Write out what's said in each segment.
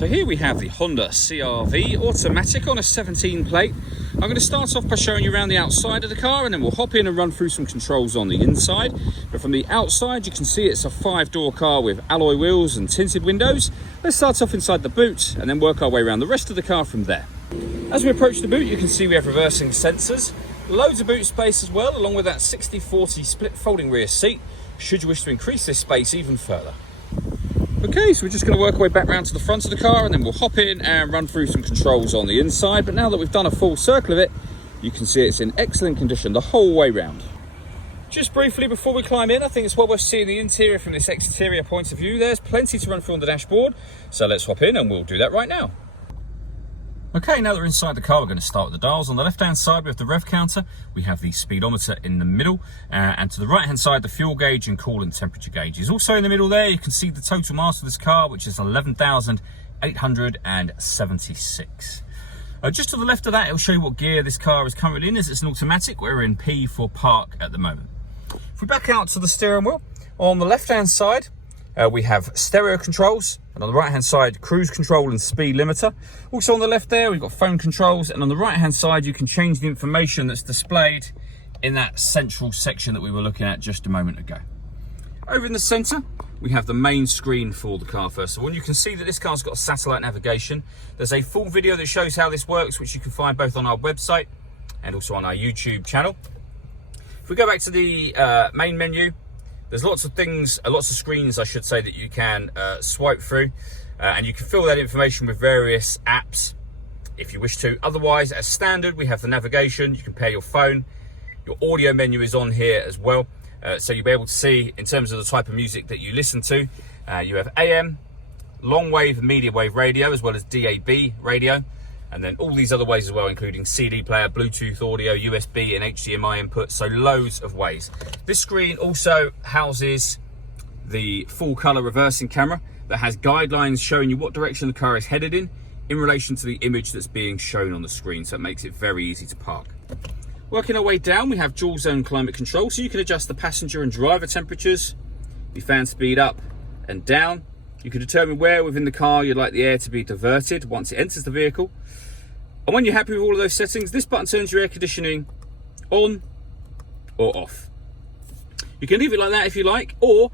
So here we have the Honda CR-V automatic on a 17 plate. I'm going to start off by showing you around the outside of the car, and then we'll hop in and run through some controls on the inside. But from the outside, you can see it's a 5-door car with alloy wheels and tinted windows. Let's start off inside the boot and then work our way around the rest of the car from there. As we approach the boot, you can see we have reversing sensors, loads of boot space as well, along with that 60/40 split folding rear seat, should you wish to increase this space even further. Okay, so we're just going to work our way back round to the front of the car, and then we'll hop in and run through some controls on the inside. But now that we've done a full circle of it, you can see it's in excellent condition the whole way round. Just briefly before we climb in, I think it's well worth seeing the interior from this exterior point of view. There's plenty to run through on the dashboard, so let's hop in and we'll do that right now. Okay, now that we're inside the car, we're going to start with the dials. On the left-hand side, we have the rev counter. We have the speedometer in the middle. And to the right-hand side, the fuel gauge and coolant temperature gauge is also in the middle there. You can see the total mass of this car, which is 11,876. Just to the left of that, it'll show you what gear this car is currently in, as it's an automatic. We're in P for park at the moment. If we back out to the steering wheel, on the left-hand side, we have stereo controls, and on the right hand side, cruise control and speed limiter. Also on the left there, we've got phone controls, and on the right hand side, you can change the information that's displayed in that central section that we were looking at just a moment ago. Over in the center, we have the main screen for the car first of all. You can see that this car's got satellite navigation. There's a full video that shows how this works, which you can find both on our website and also on our YouTube channel. If we go back to the main menu, there's lots of things, lots of screens, I should say, that you can swipe through, and you can fill that information with various apps if you wish to. Otherwise, as standard, we have the navigation. You can pair your phone. Your audio menu is on here as well, so you'll be able to see in terms of the type of music that you listen to. You have AM, long wave and medium wave radio, as well as DAB radio, and then all these other ways as well, including CD player, Bluetooth audio, USB and HDMI input, so loads of ways. This screen also houses the full color reversing camera that has guidelines showing you what direction the car is headed in relation to the image that's being shown on the screen, so it makes it very easy to park. Working our way down, we have dual zone climate control, so you can adjust the passenger and driver temperatures, the fan speed up and down. You can determine where within the car you'd like the air to be diverted once it enters the vehicle. And when you're happy with all of those settings, this button turns your air conditioning on or off. You can leave it like that if you like, or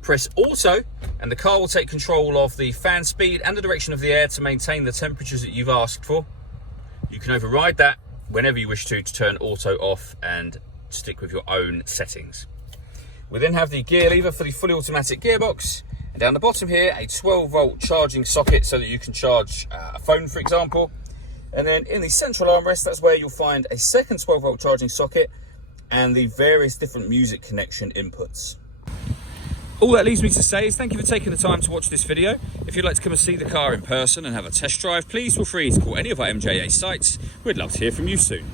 press auto and the car will take control of the fan speed and the direction of the air to maintain the temperatures that you've asked for. You can override that whenever you wish to turn auto off and stick with your own settings. We then have the gear lever for the fully automatic gearbox. And down the bottom here, a 12-volt charging socket so that you can charge a phone, for example. And then in the central armrest, that's where you'll find a second 12-volt charging socket and the various different music connection inputs. All that leaves me to say is thank you for taking the time to watch this video. If you'd like to come and see the car in person and have a test drive, please feel free to call any of our MJA sites. We'd love to hear from you soon.